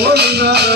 Govinda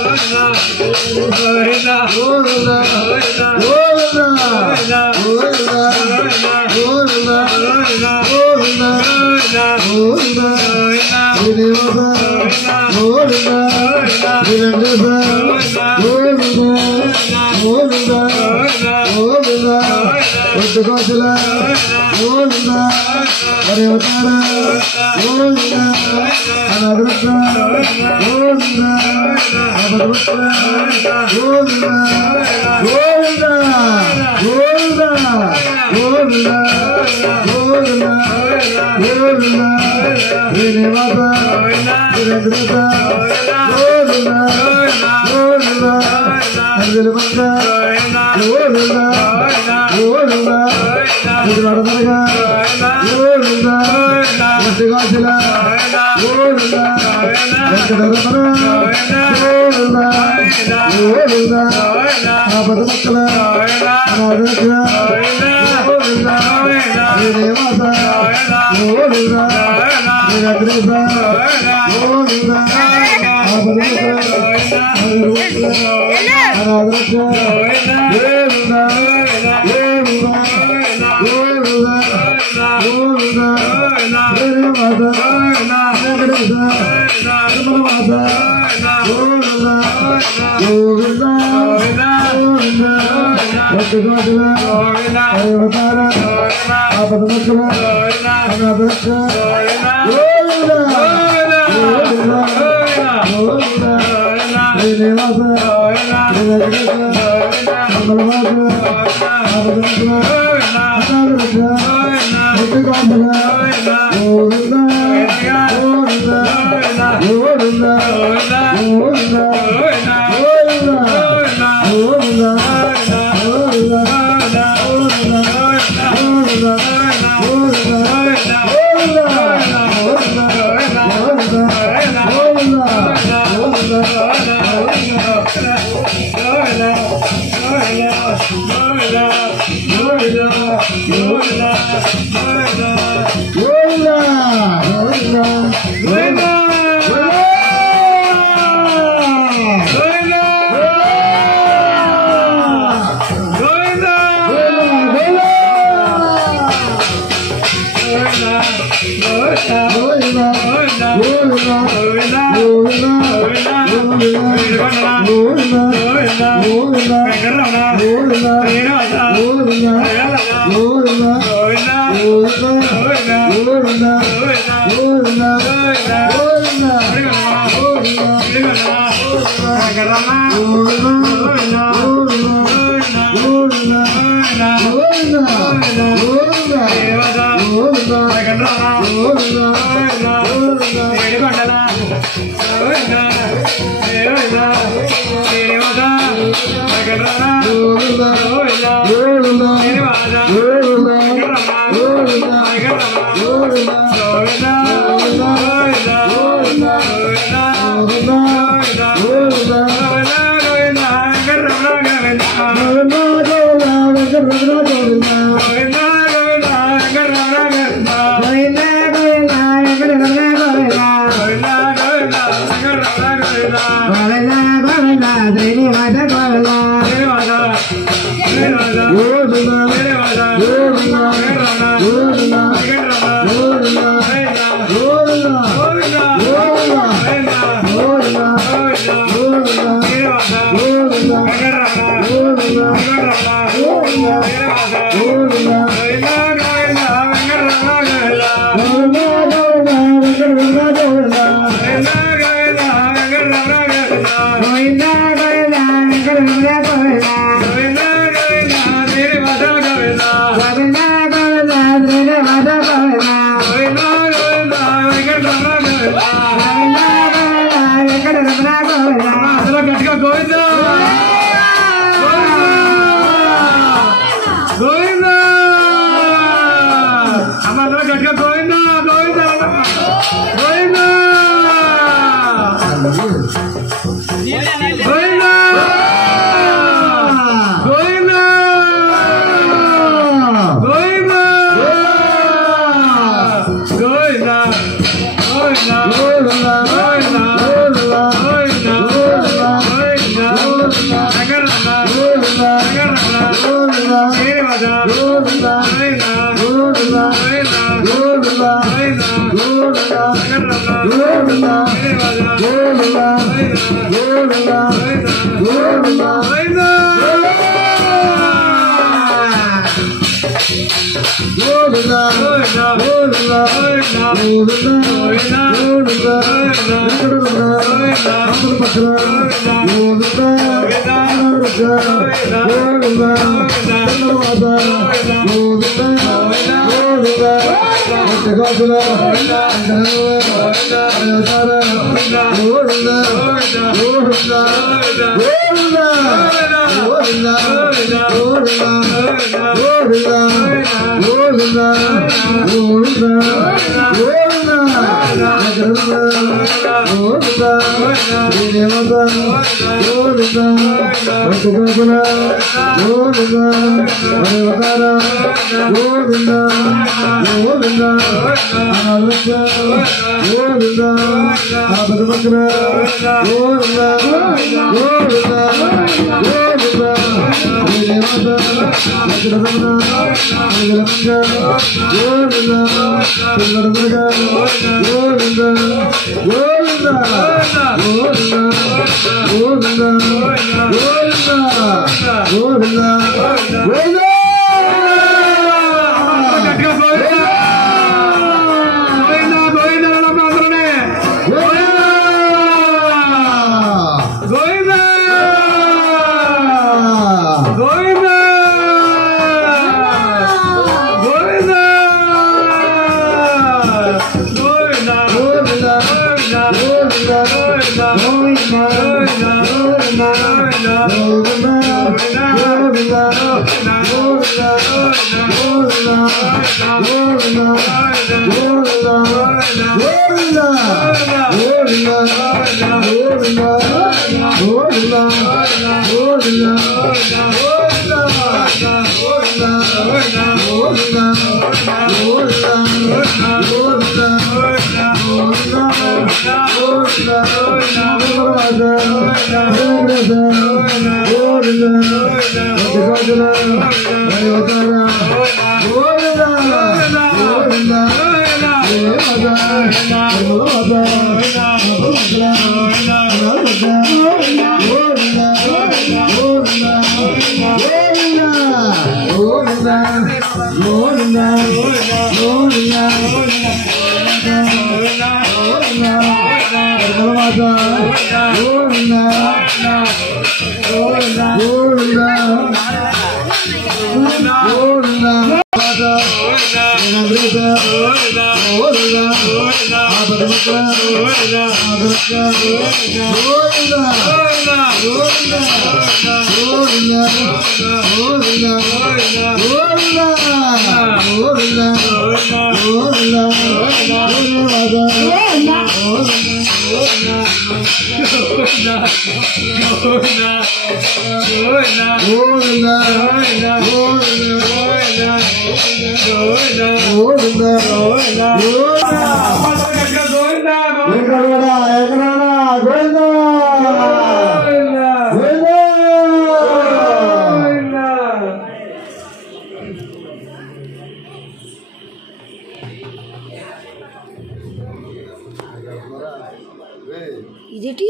ఇదేంటి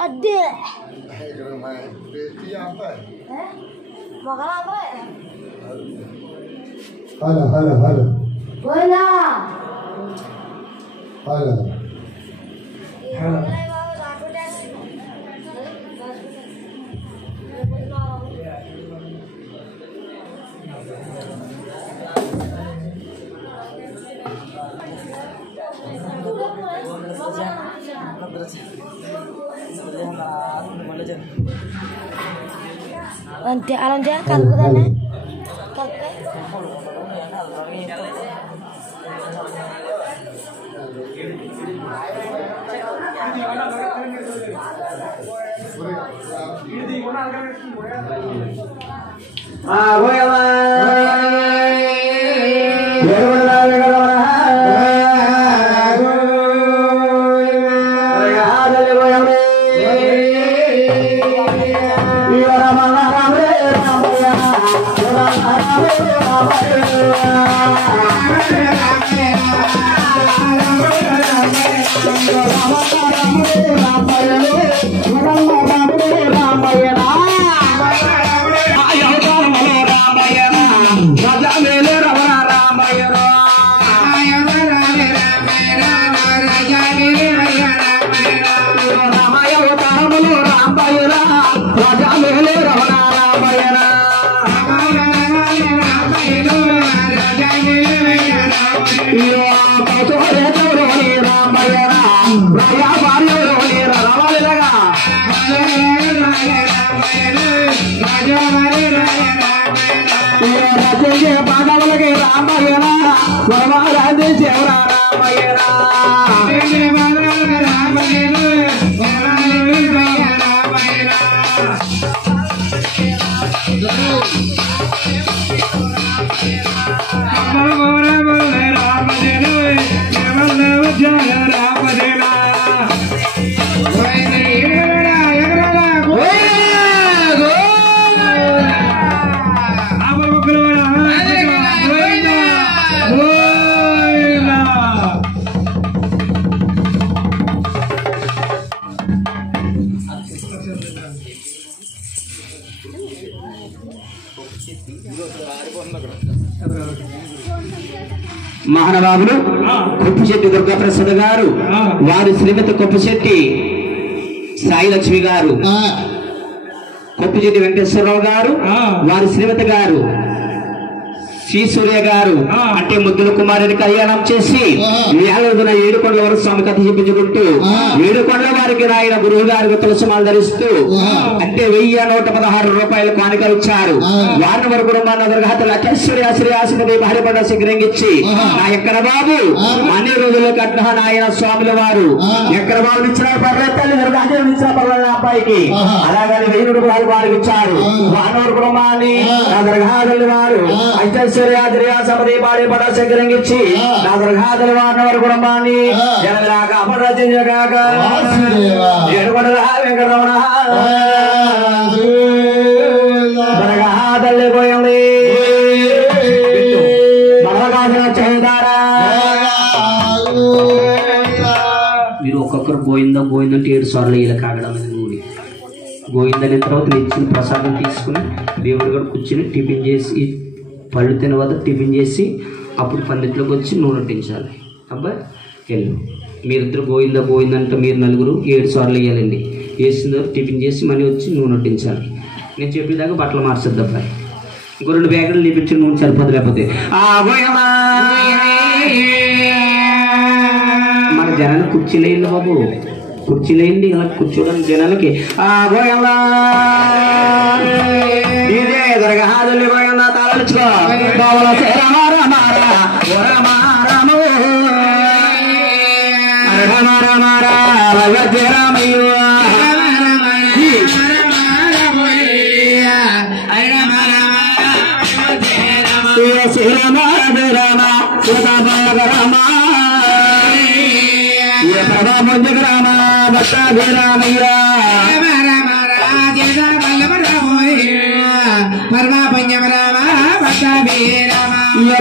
అదే hello hello hello పోయినా హలో అంతే అలా కలుపుదానే కలిపే Rama మహానుభావులు కొప్పిశెట్టి దుర్గాప్రసాద్ గారు, వారి శ్రీమతి కొప్పిశెట్టి సాయిలక్ష్మి గారు, కొప్పిశెట్టి వెంకటేశ్వరరావు గారు, వారి శ్రీమతి గారు శ్రీ సూర్య గారు అంటే ముద్దుల కుమారుని కళ్యాణం చేసి ఏళ్ళ ఏడుకొండల వరకు స్వామి కథ చెప్పించుకుంటూ ఏడుకొండల వారికి రాయన గురువు గారికి తులసిమాలు ధరిస్తూ అంటే 1116 రూపాయలు కానుకలు ఇచ్చారు. వారిని వరకు లక్షేశ్వరి శ్రీ ఆశపతి భార్య పండుగ శిఖరంగిచ్చి నా ఎక్కడ బాబు అన్ని రోజుల్లో కట్న నాయన స్వాముల వారు ఎక్కడ బాబు ఇచ్చిన పర్లేదు తల్లి దుర్గాదేవి ఇచ్చిన పర్లేదు అబ్బాయికి అలాగని 1000 రూపాయలు వారికి ఇచ్చారు. వారి కుటుంబాన్ని నా దుర్గాదేవి వారు సపతి బాడి పడ శంకరంగిచ్చి నా దుర్గాదలి వారి కుటుంబాన్ని జనరాక అపరచించగాక ఏడుకొండల వెంకటరమణ దుర్గాదల్లి పోయింది మనవగాసిన చేస్తారా. మీరు ఒక్కొక్కరు గోయిందా గోయిందంటే 7 సార్లు ఇలా కాగడం నూనె గోయిందని తర్వాత ఇచ్చిన ప్రసాదం తీసుకుని దేవుడి కూడా కూర్చుని టిఫిన్ చేసి పళ్ళు తిన వద్ద టిఫిన్ చేసి అప్పుడు పందిట్లోకి వచ్చి నూనె వడ్డించాలి. అబ్బాయి వెళ్ళు మీరిద్దరు గోయిందా గోయిందంటే మీరు నలుగురు 7 సార్లు వేయాలండి. వేసిన తర్వాత టిఫిన్ చేసి మళ్ళీ వచ్చి నూనె వడ్డించాలి. నేను చెప్పేదాకా బట్టలు మార్చద్దు అబ్బాయి. ఇంకో 2 బ్యాగులు నీపించి నూనె సరిపోదు. లేకపోతే మన జనాలు కుర్చీలేయండి బాబు, కుర్చీలేయండి. ఇలా కూర్చోడానికి జనాలకి ఇదే దర్గాదుల్లి పోయిందా తాళించుకో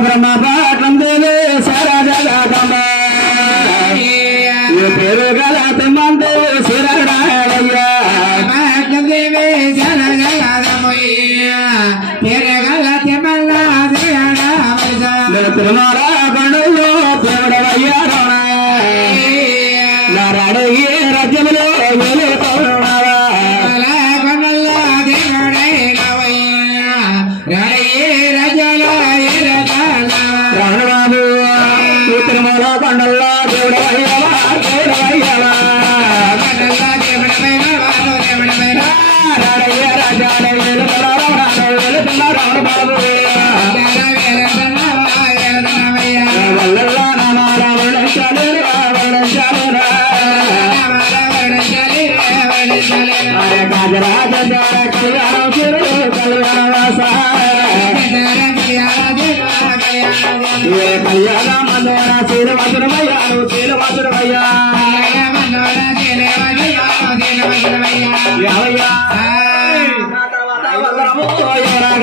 బ్రహ్మ పాఠం దేవే సారా జగమ పేరు గల తెమ్మందే శిరడాయ్యా దేవే జన జగమయ్య పేరు గల తెమ్మల్ల తిరుమల కొండలో దేవుడవయ్యారో నారాయణ రాజ్యములో తిరుమల కొండల్లో దేవుడవయ్యవా దేవుడవయ్యవా కళ్యాణ మందోర శీలవాసురమయ్యాను శీలవాసురమయ్యా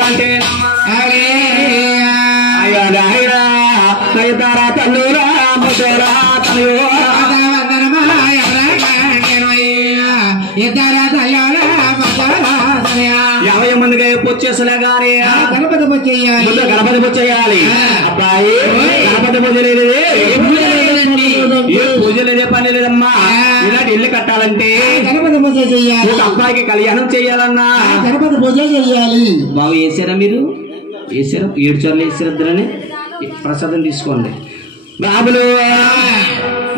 అంటే యాభై మందిగా వచ్చేసలే గాని గణపతి పూజ చేయాలి. గణపతి పూజ చేయాలి. అబ్బాయి గణపతి పూజ లేదు, ఏ పూజ లేదే పని లేదమ్మా. ఇలాంటి ఇల్లు కట్టాలంటే గణపతి పూజ చేయాలి. ఒక అబ్బాయికి కళ్యాణం చేయాలన్నా గణపతి పూజ చేయాలి. బాగా వేసారా మీరు? వేసారా? 7 సార్లు వేసారని ప్రసాదం తీసుకోండి. బాబులు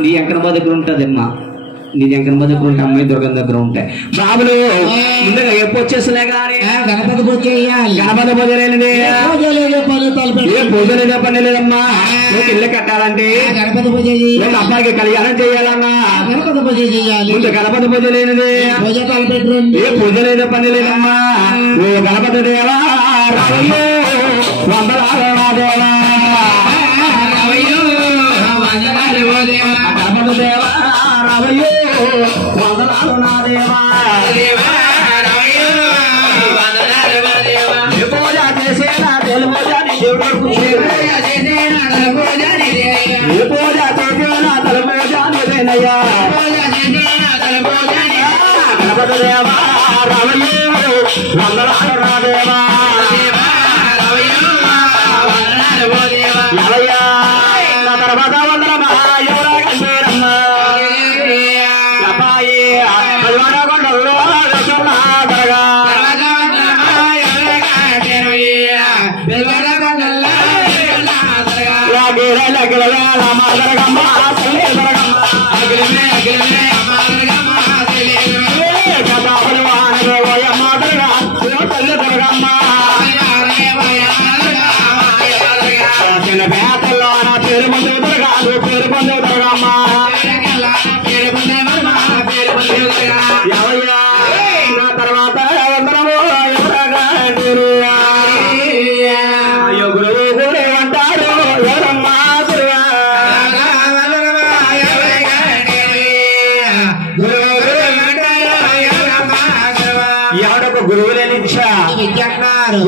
నీ వెంకటమ్మ దగ్గర ఉంటదమ్మా, నీ వెంకటమ్మ దగ్గర ఉంటే అమ్మాయి దుర్గం దగ్గర ఉంటాయి. బాబులు ముందుగా ఎప్పుడు వచ్చేసలే కానీ గణపతి పూజ చేయాలి. గణపతి పూజ లేనిది ఏ పూజ లేదే పని లేదమ్మా. నువ్వు ఇల్లు కట్టాలంటే గణపతి పూజ చేయాలి. అబ్బాయికి కళ్యాణం చేయాలన్నా గణపతి పూజ చేయాలి. ముందు గణపతి పూజ లేనిది పూజ తలపెట్టండి. ఏ పూజ లేదే పని లేదమ్మా. ఓ గణపతి దేవా రావయ్యో, వందనాలు నా దేవా, గణపతి దేవా రావయ్యో, వందనాలు నా దేవా. ఏ పూజ చేసేనా తెలుగు పూజ నీ దేవుడు కూర్చేనా, ఏ పూజ చేసేనా తెలుగు పూజ నీదేనయ్యా. గణపతి దేవా రావయ్యో, వందనాలు నా దేవా. ఎవయ్యా నా తర్వాత వందరమ్మా, ఎవరా కంటేరమ్మా. అబ్బాయి కొండల్లో దరగా చిన్న పేదల్లో నా పేరు ముందు దొరకాదు, పేరు ముందు దొరకమ్మా. ఎవయ్యా నా తర్వాత అందరము ఎవరగా గురువు కూడా అంటారు ఎవరమ్మా గురువా. ఎవడొక గురువు లేని విద్య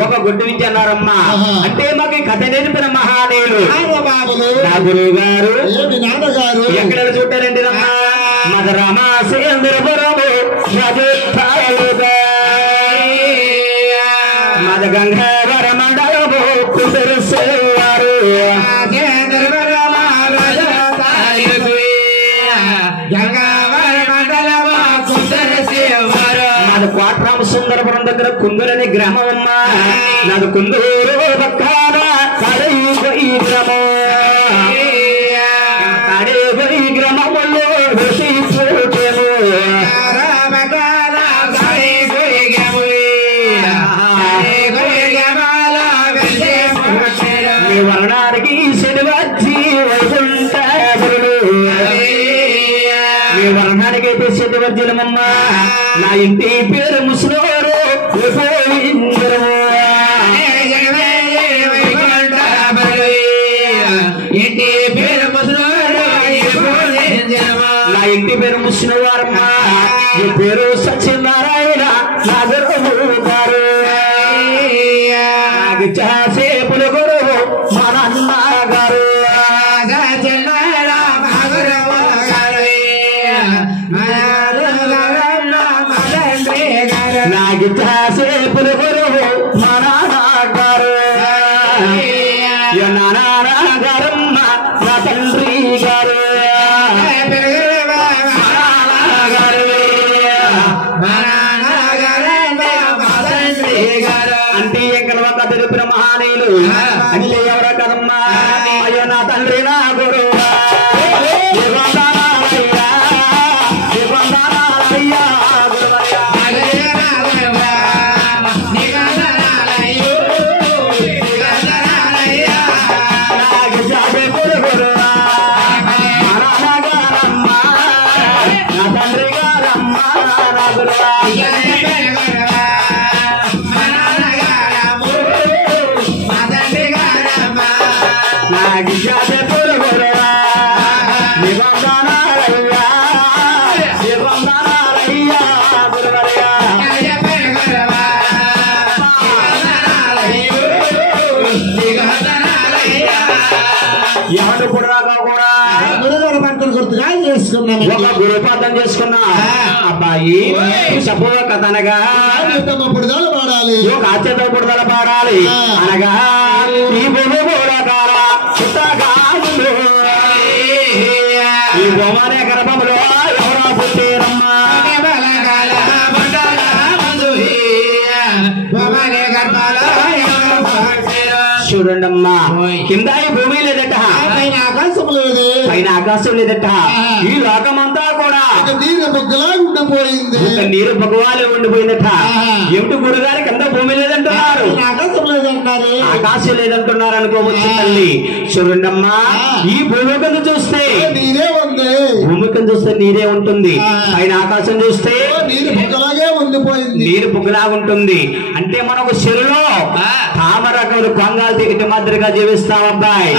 ఒక గుడ్డు విద్య అన్నారమ్మా. అంటే మాకు కథ నేర్పిన మహానీయులు నా గురువు గారు. నాన్నగారు ఎక్కడ చూడారండి రమ్మా. మదరామాసేంద్రపురము మద గంగాధర మండలము కుదురుసేవారు. నాది కోట్రామ సుందరపురం దగ్గర కుందూరని గ్రామం అమ్మా. నాది కుందూరు పక్కన కడయి గ్రామం. కడయి గ్రామంలో నీ వర్ణానికి శనివచ్చి వైకుంఠపురుడు, నీ వర్ణానికి అయితే శనివర్జనమమ్మా. నా ఇంటి పేరు ముసలోరు ఇంద్రము. నా ఇంటి పేరు ముసలివారమ్మా. నీ పేరు సత్యనారాయణ నాగరము గారు. సేపుల గురువు మా నాన్న గారు. నాకు సేపుల గురువు మా నాన్న గారు. నాన్న గారమ్మ నా తండ్రి గారు. అంటే ఎక్కడ ఒక తెలుపున మహానీయులు అంటే ఎవరో కదమ్మా. అయ్యో నా తండ్రి నా గురువు ఎవరు పుడదాకా కూడా గురుగారు పంటలు గుర్తుగా చేసుకున్నాం. ఒక గురుపాఠం చేసుకున్నా అబ్బాయి సపోవ కథ అనగా పుడదలు పాడాలి, ఒక ఆచరణ పుడదల పాడాలి అనగా ఈ భూమి పూలకాల పుట్టగాములు ఈ భూమనే గర్భములో ఎవరో పుట్టిరమ్మా చూడండమ్మా కింద ఈ భూమి లేదట, పైన ఆకాశం లేదు, పైన ఆకాశం లేదట. ఈ లోకమంతా కూడా నీరు బొగ్గలా ఉండిపోయింది, నీరు భగవాలే ఉండిపోయిందట. ఏమిటి గురుగారి కింద భూమి లేదంటున్నారు, ఆకాశం లేదంటారు, ఆకాశం లేదంటున్నారు అనుకోవచ్చు తల్లి. చూడండమ్మా ఈ భూమి కింద చూస్తే నీరే ఉంది, భూమి కింద చూస్తే నీరే ఉంటుంది, పైన ఆకాశం చూస్తే నీరు బొగ్గలాగే ఉండిపోయింది, నీరు బుగ్గలాగా ఉంటుంది. అంటే మనకు చెరువులో తామరకలు కొంగాలు ఇటు మాదిరిగా జీవిస్తాం అబ్బాయి,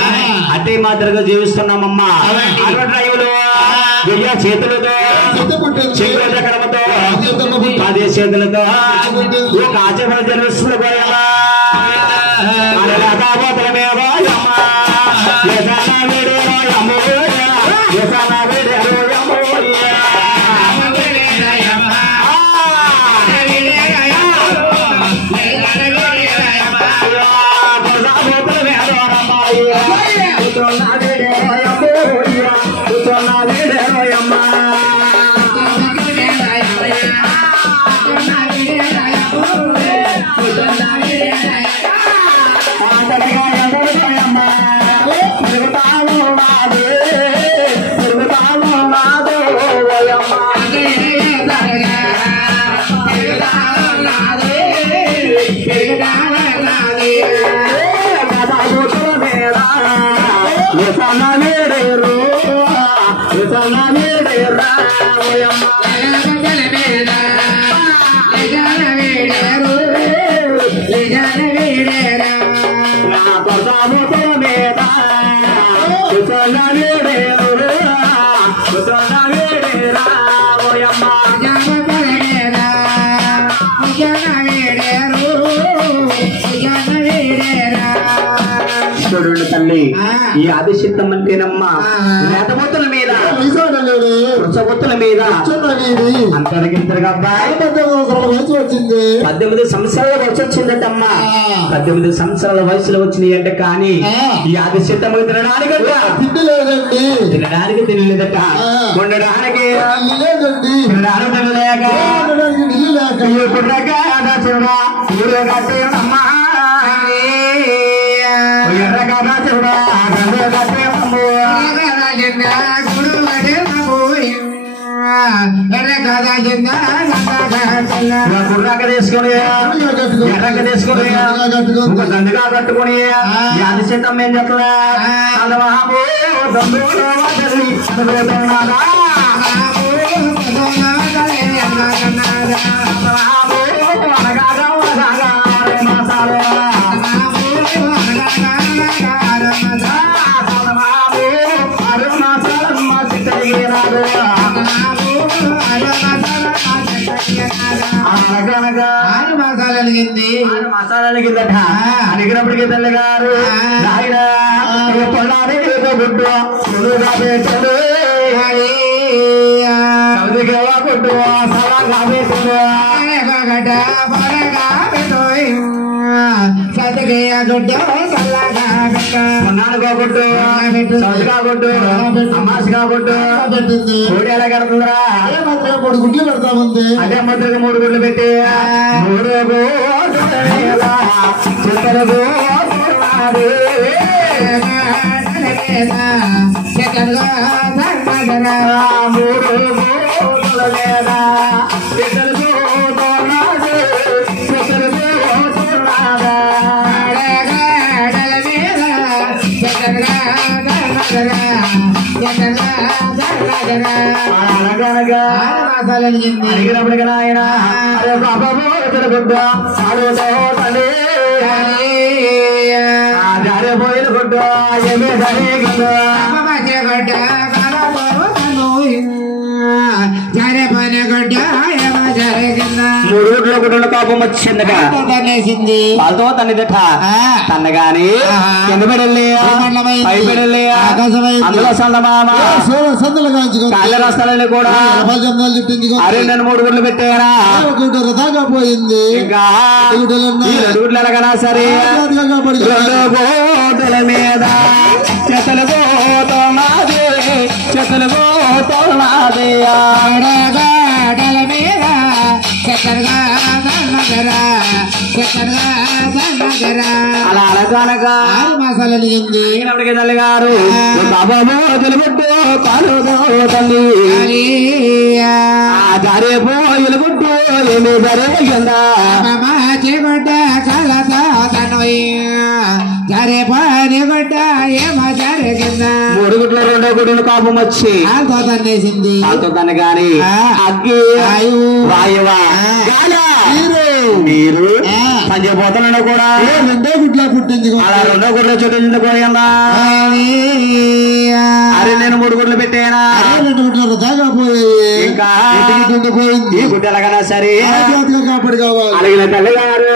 అటే మాదిరిగా జీవిస్తున్నామమ్మా. డ్రైవులు చేతులతో చేతుల కడమతో 10 చేతులతో ఒక ఆచరణ జరుగుతుంది పోయమ్మా. చూడండి తల్లి, ఈ ఆదిశక్తం అంటేనమ్మా మేతమొత్తుల మీద వృక్షగొత్తుల మీద అంతరగింతరుగా అబ్బాయి 18 సంవత్సరాల వయసు వచ్చిందటమ్మా. 18 సంవత్సరాల వయసులో వచ్చినాయి అంటే కానీ ఈ ఆదిశక్తం తినడానికి తినలేదట, ఉండడానికి గుర్రాక తీసుకొని ఎర్రక తీసుకొని దండగా కట్టుకుని ఆదిశక్తం ఏం చెప్పలే మసాలకిందట అడిగినప్పటికీ తల్లి గారు గుడ్డు కొట్టు అమ్మాసిగా కొట్టు కోడి ఎలా కడుతుందిరా, 3 గుడ్లు పెడతా ఉంది, అదే మాత్రం 3 గుడ్లు పెట్టి 3 అడిగినప్పటికీ ఆయన జారిపోయిన గుడ్డు ఏమే జరిగిందా మూడుగుడ్లో గుడ్ల కోపం వచ్చిందట తన్నేసింది వాళ్ళతో తన్నిదట తన్నగాని కింద పెడలే పై పెడలే అందులో సందమామ సందులు కాల్చుకొని కాళ్ళ రాస్తాలని కూడా జందాలు చుట్టించుకొని అరే నేను 3 గుడ్లు పెట్టారా దాకా పోయింది ఇంకా ఈ 2 గుడ్లు ఎలాగనా సరే 2 గోటల మీద చెతలు గోతోనాదే చెతలు గోతోనాదే ఆడగాడల మీద చెక్కడగా నగరా చెక్కడగా నగరా అలా అనగా 6 మాసాలు అడిగింది తల్లి గారు బాబు తెలుగుట్టు పాలుదో తల్లి దారే పోయిలు గుట్టు ఏమి జరిగిందా చెగొడ్డ కలతో తనోయ్ జరే పోని గుడ్డ ఏమో జరిగిందా 3 గుడ్ల 2 గుడ్లు కోపం వచ్చి ఆల్తో తన్నేసింది వాళ్ళతో తన గాని అగ్గి వాయువా మీరు పంచపోతలను కూడా 2 గుడ్ల పుట్టింది అలా 2 గుడ్ల చుట్టించుకోయిందా అరే నేను 3 గుడ్లు పెట్టానా 2 గుడ్ల దాకా పోయాయి ఇంకా పోయింది ఈ గుడ్డ ఎలాగైనా సరే కాపాడు కావాలి అడిగిన తల్లి గారు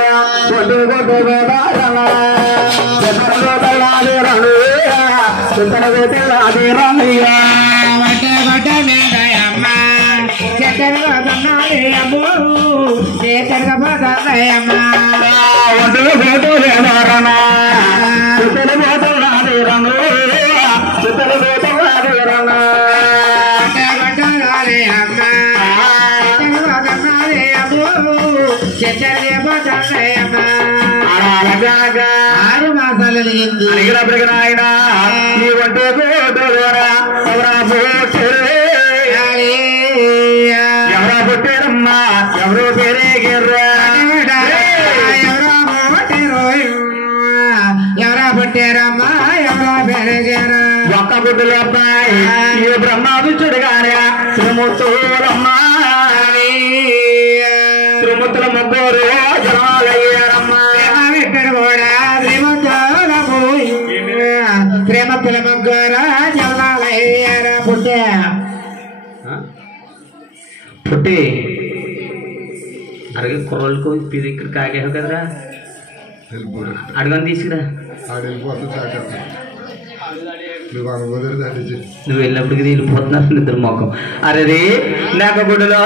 ఆరు మాసాలు అడిగింది అడిగినప్పటికి నాయన నీ వంటే ఎవరా పుట్టారమ్మా ఎవరో పేరేగిర్రా ఎవరా పుట్టారమ్మా ఎవరా పెరిగారు ఒక్క గుడ్డులు అబ్బాయి ఈ బ్రహ్మావిచుడు గారా శ్రీమూర్తులమ్మా శ్రీమూర్తుల ముగ్గురు జనాలయ్యారమ్మా కూడా శ్రీమతుల ముగ్గురు జనాలయ్యారు పుట్టే పుట్టి అడిగి కుర్రోళ్ళకు ఇది ఇక్కడ కాగేవు కదరా అడగని తీసుకురా నువ్వు వెళ్ళినప్పటికి వెళ్ళిపోతున్నారు నిద్ర మొఖం అరే రే నాకు గుడిలో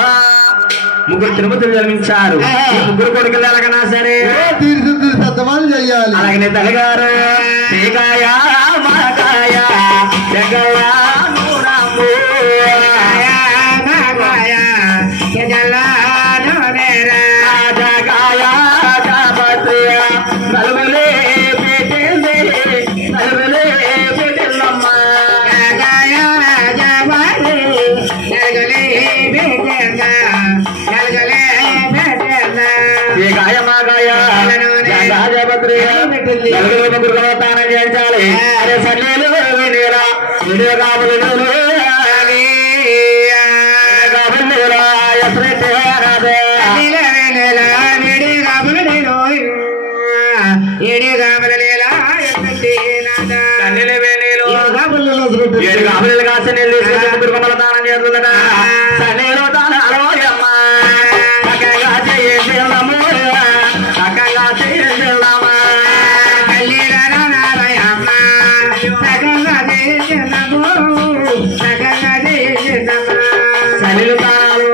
3 తిరుమతులు జన్మించారు 3 కొడుకులు ఎలాగనా సరే పెద్దవాళ్ళు చెయ్యాలి అలాగనే తల్లిగారు శ్రీకాయ మాకాయ జగయ నూరాము జగాయ జాపత్రియ నలుగులే పెట్టింది నలుగులే పెట్టిల్లమ్మ శ్రీకాయ మాకాయ జాపత్రియ నలుగురు ముగ్గురు తానం చేయించాలి అరే సన్నీలు నీరా వీడియో కాపులు ఏడు కాపులు కాసి నీళ్ళు తీసుకొచ్చి ముగ్గురు కొమ్మల తానం చేస్తుందట సన్నీలు తానాలో అమ్మ చక్కగా చేసేద్దాము చక్కగా చేసేద్దామా సన్నీలు తానాలు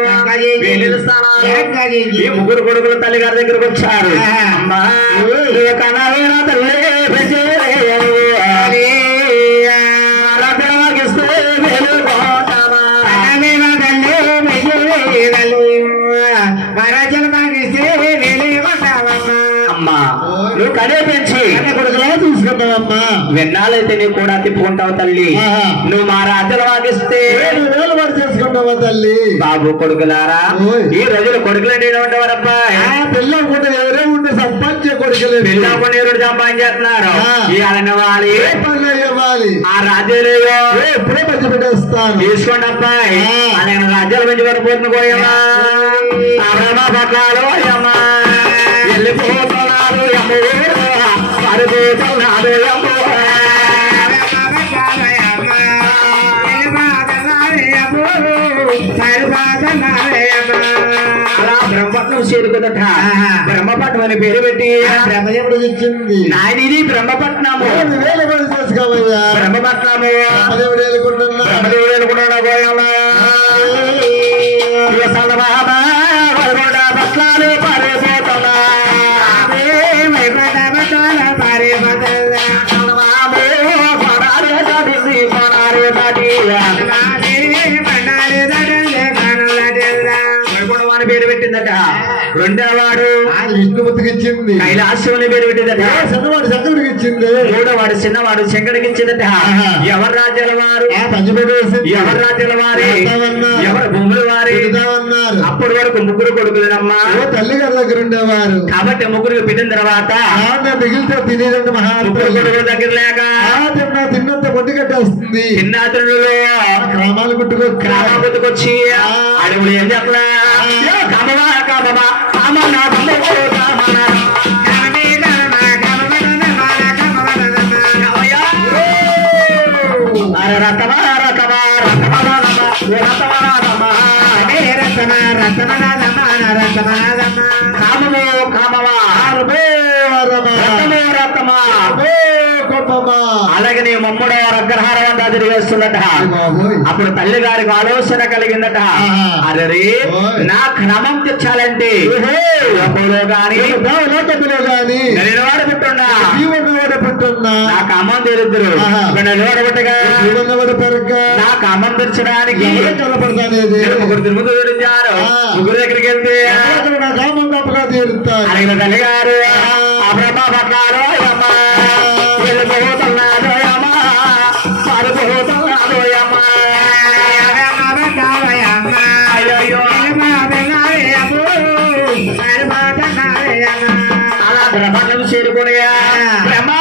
వేణీలు స్థానాలు ఈ 3 కొడుకులు తల్లి గారి దగ్గరకు వచ్చారు అమ్మా కనవేనా తల్లి అమ్మా నువ్వు కడే పెంచి తీసుకుంటావమ్మా వెన్నాళ్ళైతే నీవు కూడా తిప్పుకుంటావు తల్లి నువ్వు మా రాజ్యాలు వాగిస్తే 7,000 వరకు చేసుకుంటావా తల్లి బాబు కొడుకులారా ఈ రోజులు కొడుకులంటే ఏమంటావారబ్బా పిల్లలు కూడా ఎవరే ఉంటే సంపాదించే కొడుకులే పిల్లలు నీరుడు సంపాదించేస్తున్నారు ఇవ్వాలని వాలి ఇవ్వాలి ఆ రాజ్యాలు ఎప్పుడే పంచి పెట్టేస్తాను తీసుకోండి అబ్బాయి ఆయన రాజ్యాలు పెంచి పడిపోతుంది పోయమ్మా పట్లాలు అమ్మా వెళ్ళిపోతున్నారు అమ్ము పడిపోతున్నారు అమ్ము అలా బ్రహ్మత్వ బ్రహ్మపట్నం చేరుకుందట బ్రహ్మపట్నం అని పేరు పెట్టి బ్రహ్మదేవుడు ఇచ్చింది నాయన ఇది బ్రహ్మపట్నము వేల పని చేసుకోవయ్యా బ్రహ్మపట్నము బ్రహ్మదేవుడు ఏలుకుంటున్నా బ్రహ్మదేవుడు అనుకున్నాడు గోయమ్మ పట్లాలు పారిపోతున్నా పేరు పెట్టిందట రెండోవాడు విష్ణుమూర్తికి ఇచ్చింది కైలాసం అని పేరు పెట్టిందట చిన్నవాడు శంకరుడికి ఇచ్చింది మూడోవాడు చిన్నవాడు శంకరుడికి ఇచ్చిందట ఎవరు రాజ్యాల వారు ఎవరు రాజ్యాల వారి ఎవరు భూముల వారి అప్పటి వరకు ముగ్గురు కొడుకులనమ్మా తల్లి గారి దగ్గర ఉండేవారు కాబట్టి ముగ్గురు పెట్టిన తర్వాత మిగిలితే తినేదండి ముగ్గురు కొడుకుల దగ్గర లేక తిన్నంత పొట్టి కట్టేస్తుంది చిన్నాతులలో గ్రామాలు గుర్తుకొచ్చి అడుగులు ఏం చెప్పలే కామమా కామమా కామనా రతమా రతమా కామము కామమా రతమా అలాగే నీ మమ్మడో అగ్రహారం అంతా తిరిగేస్తున్నట అప్పుడు తల్లి గారికి ఆలోచన కలిగిందట అరే నా క్రమం తెచ్చాలంటే గాని పుట్టున్నా నా కామం తీరుద్దరు నా కామం తెచ్చడానికి ముగ్గురు తిరుమతి విడిచారు ముగ్గురు దగ్గరికి వెళ్తే అడిగిన తల్లి గారు ఆ బ్రహ్మ పట్టారు వెళ్ళిపోతున్నాడు అమ్మా పడిపోతున్నాడు అమ్మా అయ్యో అలా బ్రహ్మణం చేరుకుని బ్రహ్మ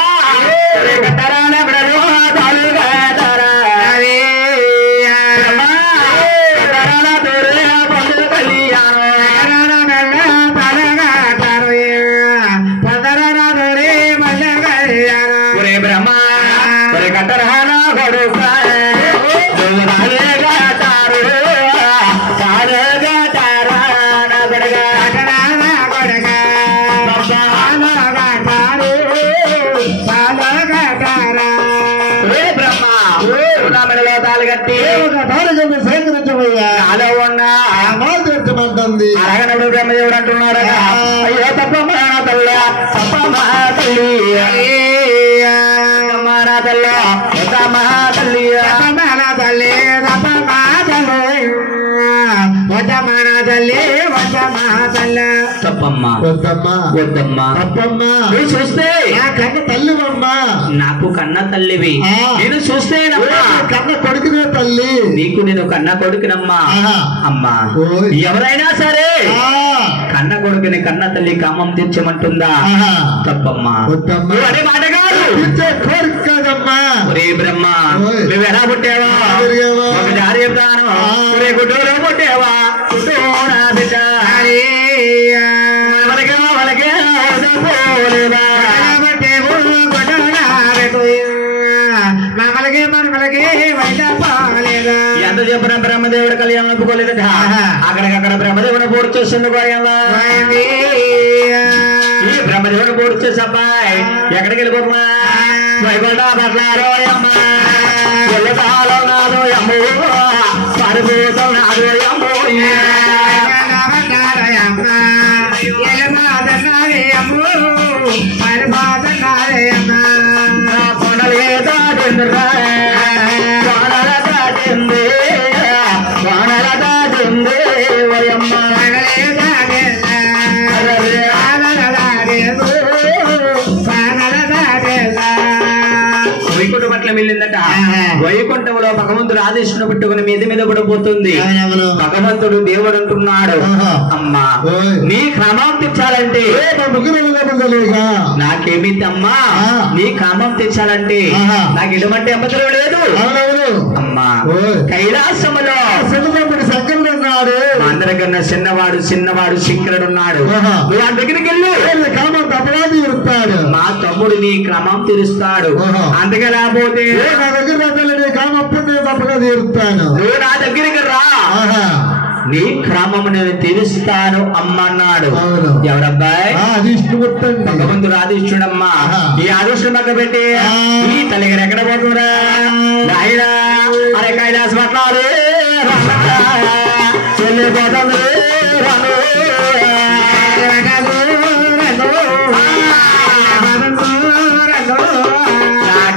అరగనప్పుడు బ్రహ్మదేవుడు అంటున్నాడు అయ్యో తప్పమ్మ నా తల్ల తప్పమ్మ తల్లి నా తల్ల తప్పమ్మ తల్లి నా తల్లి తప్పమ్మ తల్లి తప్పమ్మ వద్దమ్మా నువ్వు చూస్తే కన్న తల్లివమ్మా నాకు కన్న తల్లివి నేను చూస్తే కన్న కొడుకునే తల్లి నీకు నేను కన్న కొడుకునమ్మా అమ్మా ఎవరైనా సరే కన్న కొడుకుని కన్న తల్లి కామం తీర్చమంటుందా తప్పమ్మా అనే మాట కాదు కోరిక కాదమ్మా ఒరే బ్రహ్మ నువ్వు ఎలా పుట్టావా ఒక దారి చెప్తాను ఒరే గుడ్డూలో పుట్టావా గుడ్డూనా బిడ్డ ఎంత చెప్పిన బ్రహ్మదేవుడు కళ్యాణం ఒప్పుకోలేదట అక్కడికక్కడ బ్రహ్మదేవుని పూర్తి చేస్తుంది ఈ బ్రహ్మదేవుని పూర్తి చేసి అబ్బాయి ఎక్కడికి వెళ్ళిపోతున్నా వైకుంఠ పట్లారో అమ్మ వెళ్ళతాలో నాదో అమ్మో పరిపోతం నాదో అమ్మో వైకుంఠ పట్ల వెళ్ళిందట వైకుంఠంలో భగవంతుడు ఆదేశం పెట్టుకుని మీద కూడా పోతుంది భగవంతుడు దేవుడు అంటున్నాడు అమ్మా నీ క్రమం తెచ్చాలంటే నాకేమి అమ్మా నీ క్రమం తెచ్చాలంటే నాకు ఎటువంటి అమ్మతులు లేదు అమ్మా కైలాసములో శంకరుడు ఉన్నాడు అందరికన్నా చిన్నవాడు శంకరుడు ఉన్నాడు నువ్వు ఆ దగ్గరికి వెళ్ళు క్రమం తప్పరాది ఇస్తాడు మా తమ్ముడు నీ క్రమం తీరుస్తాడు అందుకే లేకపోతే నా దగ్గర కామప్పుడు నేను తప్పగా తీరుస్తాను నువ్వు నా దగ్గరికి రా నీ క్రమము నేను తీరుస్తాను అమ్మన్నాడు. అవును. ఎవరబ్బాయి? అది ఇష్టమూర్తి అండి. భగవంతుడు ఆదిష్టుడమ్మా. ఈ ఆదిష్టుడు పక్క పెట్టి ఈ తల్లిగారు ఎక్కడ పోతుందా నాయనా? అరే కైలాస పట్నాలు చెల్లిపోతుంది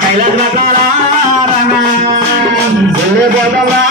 కైలాస పట్నాలా చెల్లిపోతుందా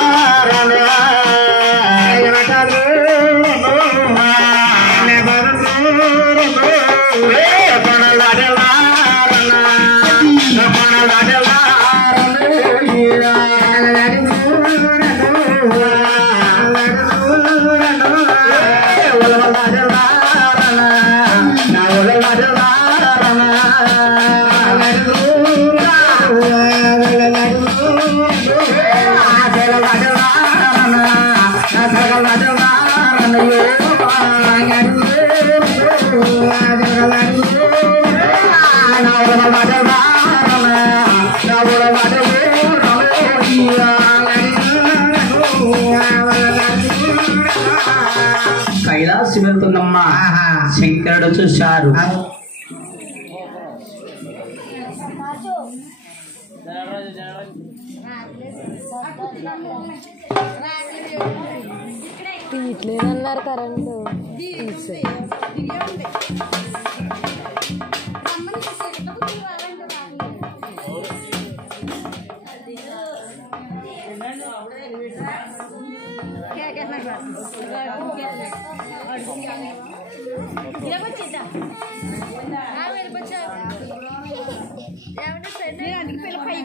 కైలాసి వెళ్తుందమ్మా. శంకరుడు చూశారు. తీయట్లేదన్నారు కరెంటు.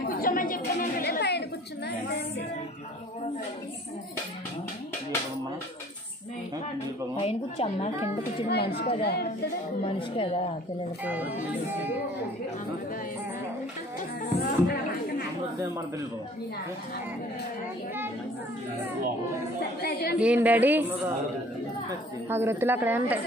కూర్చోమని చెప్పాను. పైన కూర్చున్నా పైన కూర్చోమ్మా, కింద కూర్చుని మనిషి కదా పిల్లలకి. ఏం డాడీ అగరత్తులు అక్కడే ఉంటాయి.